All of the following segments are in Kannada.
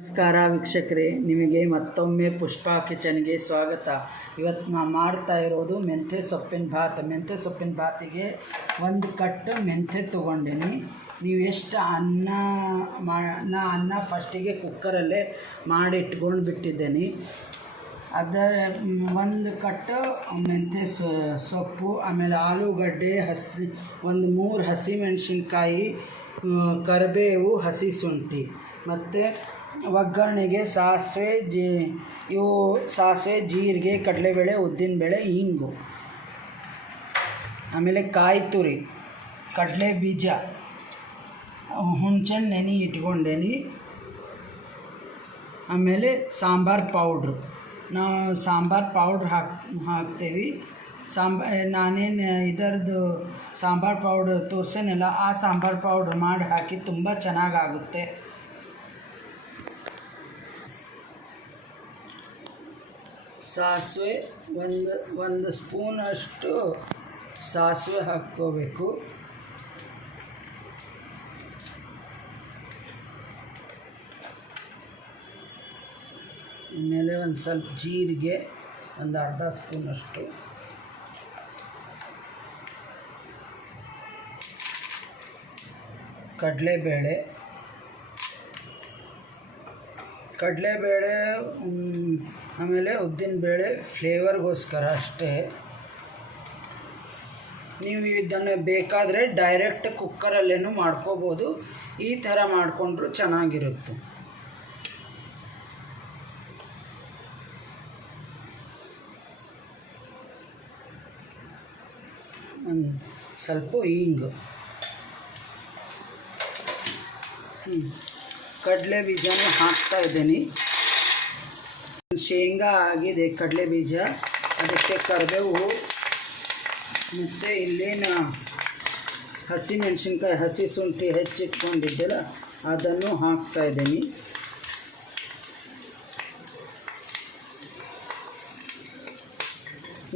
ನಮಸ್ಕಾರ ವೀಕ್ಷಕರೇ, ನಿಮಗೆ ಮತ್ತೊಮ್ಮೆ ಪುಷ್ಪಾ ಕಿಚನ್ಗೆ ಸ್ವಾಗತ. ಇವತ್ತು ನಾವು ಮಾಡ್ತಾ ಇರೋದು ಮೆಂತ್ಯ ಸೊಪ್ಪಿನ ಭಾತ್. ಮೆಂತ್ಯ ಸೊಪ್ಪಿನ ಭಾತಿಗೆ ಒಂದು ಕಟ್ಟು ಮೆಂತ್ಯ ತೊಗೊಂಡಿನಿ. ನೀವು ಎಷ್ಟು ಅನ್ನ ಮಾ, ನಾ ಅನ್ನ ಫಸ್ಟಿಗೆ ಕುಕ್ಕರಲ್ಲೇ ಮಾಡಿ ಇಟ್ಕೊಂಡು ಬಿಟ್ಟಿದ್ದೇನೆ. ಅದರ ಒಂದು ಕಟ್ಟು ಮೆಂತ್ಯ ಸೊಪ್ಪು, ಆಮೇಲೆ ಆಲೂಗಡ್ಡೆ, ಹಸಿ, ಒಂದು ಮೂರು ಹಸಿಮೆಣಸಿನ್ಕಾಯಿ, ಕರಿಬೇವು, ಹಸಿ ಶುಂಠಿ. ಮತ್ತು ಒಗ್ಗರಣೆಗೆ ಸಾಸಿವೆ ಜೀ, ಇವು ಸಾಸಿವೆ, ಜೀರಿಗೆ, ಕಡಲೆಬೇಳೆ, ಉದ್ದಿನಬೇಳೆ ಹಿಂಗು ಆಮೇಲೆ ಕಾಯಿ ತುರಿ, ಕಡಲೆ ಬೀಜ. ಹುಣ್ಸೆ ನೆನೆ ಇಟ್ಕೊಂಡೇನಿ. ಆಮೇಲೆ ಸಾಂಬಾರು ಪೌಡ್ರು. ನಾವು ಸಾಂಬಾರು ಪೌಡ್ರ್ ಹಾಕ್, ಹಾಕ್ತೇವೆ. ಸಾಂಬ ನಾನೇನು ಇದರದ್ದು ಸಾಂಬಾರು ಪೌಡ್ರ್ ತೋರಿಸೇನಲ್ಲ, ಆ ಸಾಂಬಾರು ಪೌಡ್ರ್ ಮಾಡಿ ಹಾಕಿ ತುಂಬ ಚೆನ್ನಾಗಾಗುತ್ತೆ. ಸಾಸಿವೆ ಒಂದು ಒಂದು ಸ್ಪೂನಷ್ಟು ಸಾಸಿವೆ ಹಾಕ್ಕೋಬೇಕು. ಆಮೇಲೆ ಒಂದು ಸ್ವಲ್ಪ ಜೀರಿಗೆ ಒಂದು ಅರ್ಧ ಸ್ಪೂನಷ್ಟು. ಕಡಲೆಬೇಳೆ. ಕಡಲೆಬೇಳೆ ಆಮೇಲೆ ಉದ್ದಿನಬೇಳೆ ಫ್ಲೇವರ್ಗೋಸ್ಕರ ಅಷ್ಟೇ. ನೀವು ಇದನ್ನು ಬೇಕಾದರೆ ಡೈರೆಕ್ಟ್ ಕುಕ್ಕರಲ್ಲೇನೂ ಮಾಡ್ಕೋಬೋದು. ಈ ಥರ ಮಾಡಿಕೊಂಡ್ರೂ ಚೆನ್ನಾಗಿರುತ್ತೆ. ಸ್ವಲ್ಪ ಹಿಂಗು. ಹ್ಞೂ ಕಡಲೆ ಬೀಜನೂ ಹಾಕ್ತಾ ಇದ್ದೀನಿ. ಶೇಂಗಾ ಆಗಿದೆ ಕಡಲೆ ಬೀಜ. ಅದಕ್ಕೆ ಕರಿಬೇವು, ಮತ್ತು ಇಲ್ಲೇನು ಹಸಿ ಮೆಣಸಿನ್ಕಾಯಿ ಹಸಿ ಶುಂಠಿ ಹೆಚ್ಚಿಟ್ಕೊಂಡಿದ್ದೆಲ್ಲ ಅದನ್ನು ಹಾಕ್ತಾ ಇದ್ದೀನಿ.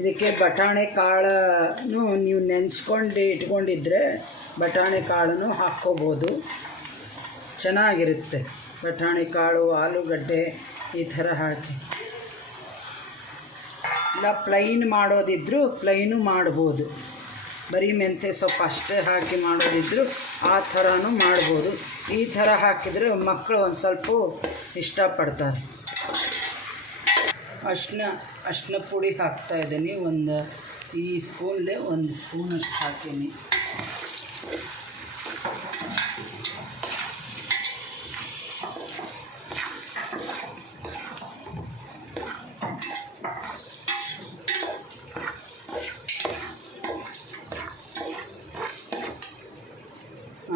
ಇದಕ್ಕೆ ಬಟಾಣಿ ಕಾಳನ್ನು ನೀವು ನೆನೆಸ್ಕೊಂಡು ಇಟ್ಕೊಂಡಿದ್ರೆ ಬಟಾಣೆ ಕಾಳನ್ನು ಹಾಕ್ಕೋಬೋದು. ಚೆನ್ನಾಗಿರುತ್ತೆ. ಬಟಾಣಿ, ಕಾಳು, ಆಲೂಗಡ್ಡೆ ಈ ಥರ ಹಾಕಿ. ಇಲ್ಲ ಪ್ಲೈನ್ ಮಾಡೋದಿದ್ದರೂ ಪ್ಲೈನು ಮಾಡ್ಬೋದು. ಬರೀ ಮೆಂತ್ಯ ಸೊಪ್ಪು ಅಷ್ಟೇ ಹಾಕಿ ಮಾಡೋದಿದ್ದರೂ ಆ ಥರನೂ ಮಾಡ್ಬೋದು. ಈ ಥರ ಹಾಕಿದರೆ ಮಕ್ಕಳು ಒಂದು ಸ್ವಲ್ಪ ಇಷ್ಟಪಡ್ತಾರೆ. ಅಷ್ಟನ್ನ ಅಷ್ಟನ್ನ ಪುಡಿ ಹಾಕ್ತಾಯಿದ್ದೀನಿ ಒಂದು ಈ ಸ್ಪೂನ್ಲೆ ಒಂದು ಸ್ಪೂನಷ್ಟು ಹಾಕೀನಿ.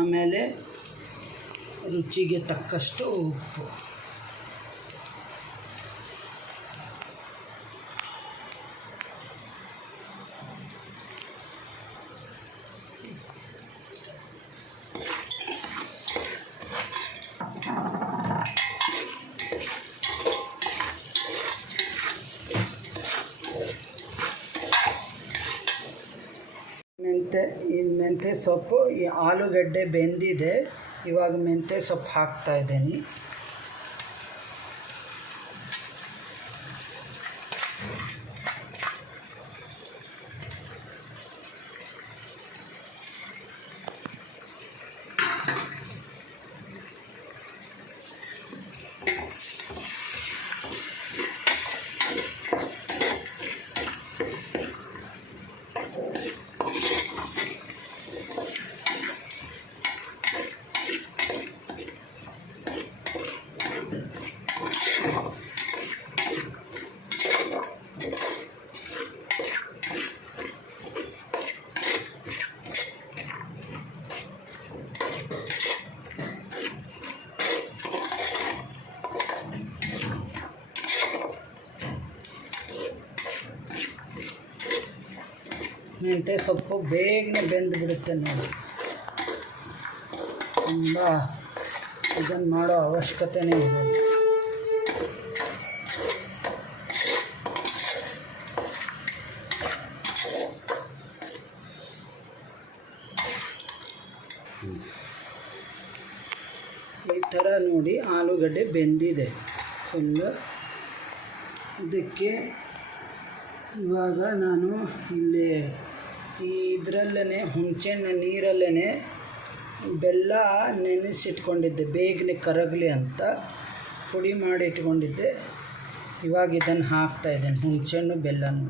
ಆಮೇಲೆ ರುಚಿಗೆ ತಕ್ಕಷ್ಟು ಉಪ್ಪು ಮೆಂತ್ಯ ಈ ಮೆಂತ್ಯ ಸೊಪ್ಪು ಈ ಆಲೂಗಡ್ಡೆ ಬೆಂದಿದೆ. ಇವಾಗ ಮೆಂತ್ಯ ಸೊಪ್ಪು ಹಾಕ್ತಾ ಇದ್ದೀನಿ. ಮೆಂತ್ಯ ಸೊಪ್ಪು ಬೇಗನೆ ಬೆಂದು ಬಿಡುತ್ತೆ ನೋಡಿ. ತುಂಬ ಇದನ್ನು ಮಾಡೋ ಅವಶ್ಯಕತೆನೇ ಇದೆ ಈ ಥರ ನೋಡಿ ಆಲೂಗಡ್ಡೆ ಬೆಂದಿದೆ. ಫುಲ್ಲು ಇದಕ್ಕೆ ಇವಾಗ ನಾನು ಇಲ್ಲಿ ಈ ಇದರಲ್ಲೇ ಹುಣಸೆಹಣ್ಣು ನೀರಲ್ಲೇ ಬೆಲ್ಲ ನೆನೆಸಿಟ್ಕೊಂಡಿದ್ದೆ, ಬೇಗನೆ ಕರಗಲಿ ಅಂತ ಪುಡಿ ಮಾಡಿ ಇಟ್ಕೊಂಡಿದ್ದೆ ಇವಾಗ ಇದನ್ನು ಹಾಕ್ತಾ ಇದ್ದೇನೆ, ಹುಣಸೆಹಣ್ಣು ಬೆಲ್ಲನೂ.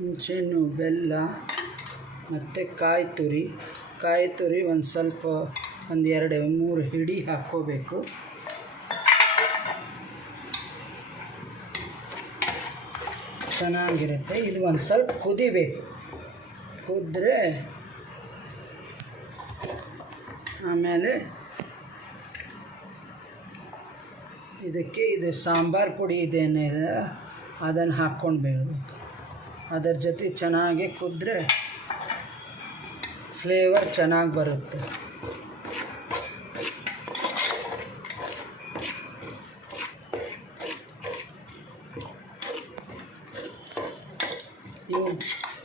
ಹುಣಸೆಹಣ್ಣು, ಬೆಲ್ಲ, ಮತ್ತು ಕಾಯಿ ತುರಿ. ಕಾಯಿ ತುರಿ ಒಂದು ಸ್ವಲ್ಪ, ಒಂದು ಎರಡು, ಮೂರು ಹಿಡಿ ಹಾಕ್ಕೋಬೇಕು. ಚೆನ್ನಾಗಿರುತ್ತೆ. ಇದು ಒಂದು ಸ್ವಲ್ಪ ಕುದಿಬೇಕು. ಕುದ್ರೆ ಆಮೇಲೆ ಇದಕ್ಕೆ ಇದು ಸಾಂಬಾರು ಪುಡಿ ಇದೇನಿದೆ ಅದನ್ನು ಹಾಕ್ಕೊಂಡು ಬೇಯಬೇಕು ಅದರ ಜೊತೆ ಚೆನ್ನಾಗಿ ಕುದ್ರೆ ಫ್ಲೇವರ್ ಚೆನ್ನಾಗಿ ಬರುತ್ತೆ.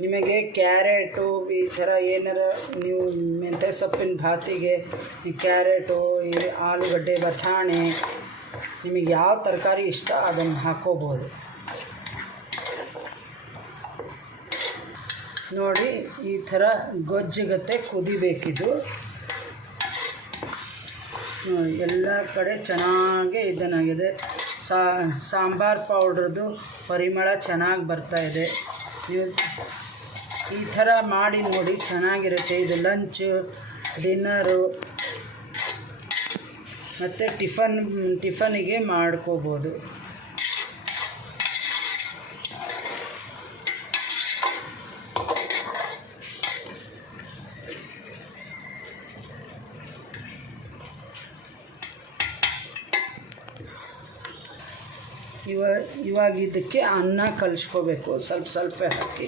ನಿಮಗೆ ಕ್ಯಾರೆಟು ಈ ಥರ ಏನಾರ ನೀವು ಮೆಂತ್ಯ ಸೊಪ್ಪಿನ ಭಾತಿಗೆ ಈ ಕ್ಯಾರೆಟು, ಈ ಆಲೂಗಡ್ಡೆ, ಬಟಾಣೆ ನಿಮಗೆ ಯಾವ ತರಕಾರಿ ಇಷ್ಟ ಅದನ್ನು ಹಾಕ್ಕೋಬೋದು. ನೋಡಿ ಈ ಥರ ಗೊಜ್ಜಿಗತ್ತೆ ಕುದಿಬೇಕಿದು. ಎಲ್ಲ ಕಡೆ ಚೆನ್ನಾಗೇ ಇದನ್ನಾಗಿದೆ ಸಾಂಬಾರು ಪೌಡ್ರದ್ದು ಪರಿಮಳ ಚೆನ್ನಾಗಿ ಬರ್ತಾ ಇದೆ. ನೀವು ಈ ಥರ ಮಾಡಿ ನೋಡಿ ಚೆನ್ನಾಗಿರುತ್ತೆ. ಇದು ಲಂಚು ಡಿನ್ನರು ಮತ್ತು ಟಿಫನ್ ಟಿಫನಿಗೆ ಮಾಡ್ಕೋಬೋದು. ಇವ ಇವಾಗ ಇದಕ್ಕೆ ಅನ್ನ ಕಲಿಸ್ಕೋಬೇಕು, ಸ್ವಲ್ಪ ಸ್ವಲ್ಪ ಹಾಕಿ.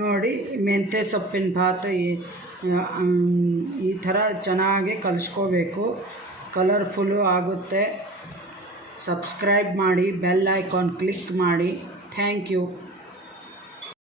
ನೋಡಿ ಮೆಂತ್ಯ ಸೊಪ್ಪಿನ ಭಾತ ಈ ಥರ ಚೆನ್ನಾಗಿ ಕಲಿಸ್ಕೋಬೇಕು. ಕಲರ್ಫುಲ್ಲು ಆಗುತ್ತೆ. ಸಬ್ಸ್ಕ್ರೈಬ್ ಮಾಡಿ, ಬೆಲ್ ಐಕಾನ್ ಕ್ಲಿಕ್ ಮಾಡಿ. Thank you.